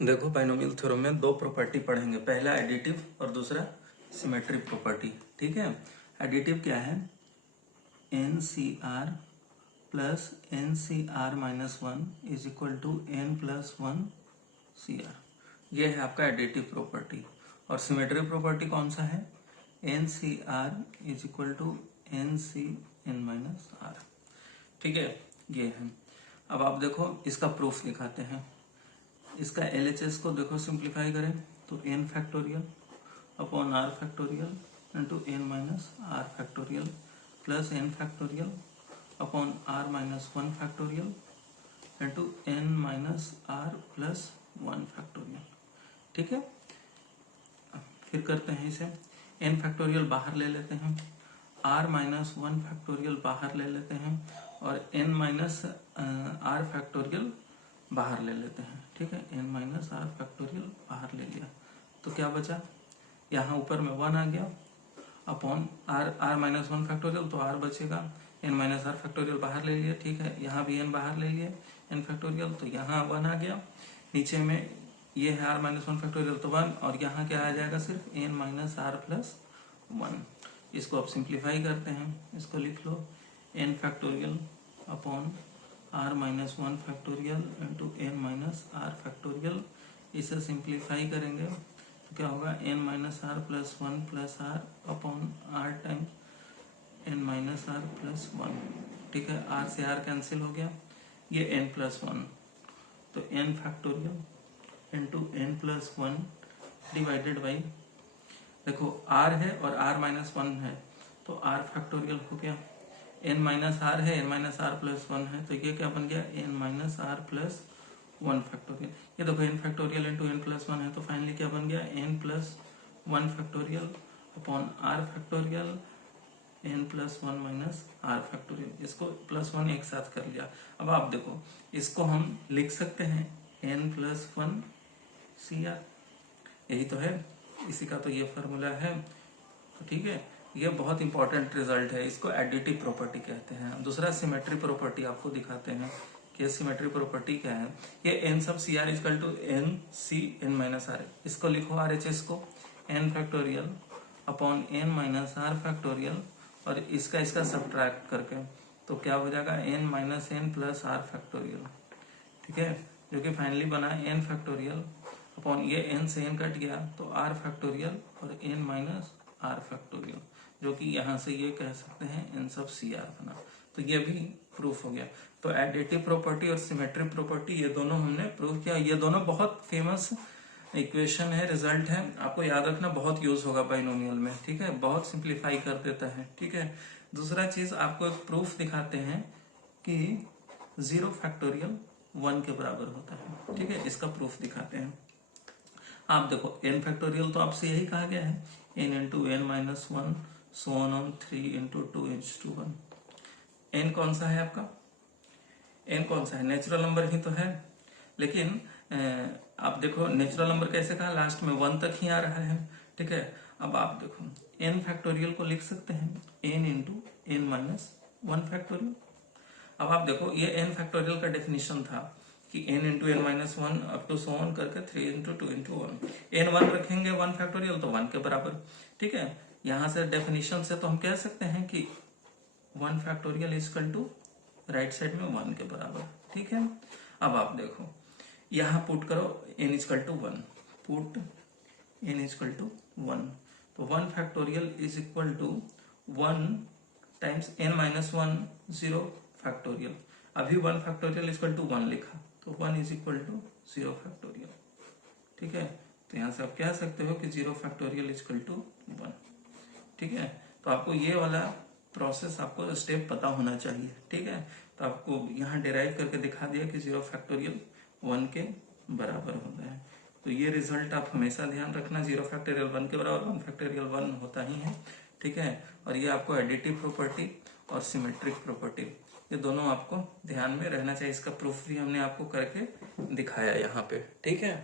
देखो binomial theorem में दो प्रॉपर्टी पढ़ेंगे, पहला एडिटिव और दूसरा सिमेट्री प्रॉपर्टी। ठीक है, एडिटिव क्या है? N C r plus n C r minus one is equal to n plus one C r, ये है आपका एडिटिव प्रॉपर्टी। और सिमेट्री प्रॉपर्टी कौन सा है? N C r is equal to n C n minus r. ठीक है, ये है। अब आप देखो इसका प्रूफ दिखाते हैं। इसका LHS को देखो सिंप्लीफाई करें तो n factorial upon r factorial into n minus r factorial plus n factorial upon r minus one factorial into n minus r plus one factorial. ठीक है, फिर करते हैं इसे, n फैक्टोरियल बाहर ले लेते हैं, r माइनस वन फैक्टोरियल बाहर ले लेते हैं और n माइनस आर फैक्टोरियल बाहर ले लेते हैं। ठीक है, n माइनस आर फैक्टोरियल बाहर ले लिया तो क्या बचा? यहाँ ऊपर में वन आ गया upon r minus one factorial तो r बचेगा, n माइनस आर फैक्टोरियल बाहर ले लिया। ठीक है, यहाँ भी n बाहर ले लिए n फैक्टोरियल तो यहाँ वन आ गया, नीचे में ये है r माइनस वन फैक्टोरियल तो वन, और यहाँ क्या आ जाएगा? सिर्फ n minus r plus one. इसको आप सिंप्लीफाई करते हैं, इसको लिख लो n factorial upon r minus one factorial into n minus r factorial. इसे सिंप्लीफाई करेंगे तो क्या होगा? n minus r plus one plus r upon r times n minus r plus one. ठीक है, r से r कैंसिल हो गया, ये n प्लस वन तो n factorial into n plus one divided by, देखो r है और r माइनस वन है तो r फैक्टोरियल हो गया, n माइनस आर है, n minus r plus one है तो ये क्या बन गया? n minus r plus one factorial. ये देखो n factorial into n plus one है तो फाइनली क्या बन गया? n plus one factorial upon r factorial n plus one minus r factorial. इसको प्लस वन एक साथ कर लिया। अब आप देखो इसको हम लिख सकते हैं n plus one C r, यही तो है, इसी का तो ये फॉर्मूला है। तो ठीक है, ये बहुत इंपॉर्टेंट रिजल्ट है, इसको एडिटिव प्रॉपर्टी कहते हैं। दूसरा सिमेट्री प्रॉपर्टी आपको दिखाते हैं कि सिमेट्री प्रॉपर्टी क्या है। ये n सब C r is equal to n C n minus r, इसको लिखो RHS को n factorial upon n minus r factorial और इसका सब्ट्रैक्ट करके तो क्या हो जाएगा? n minus n plus r factorial. ठीक है, जो कि फाइनली बना n फैक्टोरियल अपॉन ये n से n कट गया तो r फैक्टोरियल और n माइनस आर फैक्टोरियल, जो कि यहाँ से ये कह सकते हैं n सब सी आर बना। तो ये भी प्रूफ हो गया। तो एडिटिव प्रॉपर्टी और सिमेट्रिक प्रॉपर्टी ये दोनों हमने प्रूफ किया। ये दोनों बहुत फेमस इक्वेशन है, रिजल्ट है, आपको याद रखना, बहुत यूज होगा बाइनोमियल में। ठीक है, बहुत सिंप्लीफाई कर देता है। ठीक है, दूसरा चीज आपको एक प्रूफ दिखाते हैं कि जीरो फैक्टोरियल वन के बराबर होता है। ठीक है, इसका प्रूफ दिखाते हैं। आप देखो n फैक्टोरियल तो आपसे यही कहा गया है, n into n minus one so on 3 into two into one. n कौन सा है आपका? n कौन सा है? नेचुरल नंबर ही तो है, लेकिन आप देखो नेचुरल नंबर कैसे कहा? लास्ट में वन तक ही आ रहा है। ठीक है, अब आप देखो n फैक्टोरियल को लिख सकते हैं n into n minus one factorial. अब आप देखो ये n फैक्टोरियल का डेफिनेशन था कि n into n minus one up to so on करके 3 into two into one, n one रखेंगे वन फैक्टोरियल तो वन के बराबर। ठीक है, यहां से डेफिनेशन से तो हम कह सकते हैं कि one factorial is equal to right side में वन के बराबर। ठीक है, अब आप देखो यहाँ पुट करो n is equal to one, put n is equal to one, तो one factorial is equal to one times n minus one zero factorial. अभी one factorial is equal to one लिखा तो one is equal to zero factorial. ठीक है, तो यहाँ से आप कह सकते हो कि zero factorial is equal to one. ठीक है, तो आपको ये वाला प्रोसेस, आपको स्टेप पता होना चाहिए। ठीक है, तो आपको यहाँ डिराइव करके दिखा दिया कि जीरो फैक्टोरियल वन के बराबर होता है। तो ये रिजल्ट आप हमेशा ध्यान रखना, जीरो फैक्टोरियल वन के बराबर, वन फैक्टोरियल वन होता ही है। ठीक है, और ये आपको एडिटिव प्रॉपर्टी और सिमेट्रिक प्रॉपर्टी, ये दोनों आपको ध्यान में रहना चाहिए। इसका प्रूफ भी हमने आपको करके दिखाया यहाँ पे। ठीक है।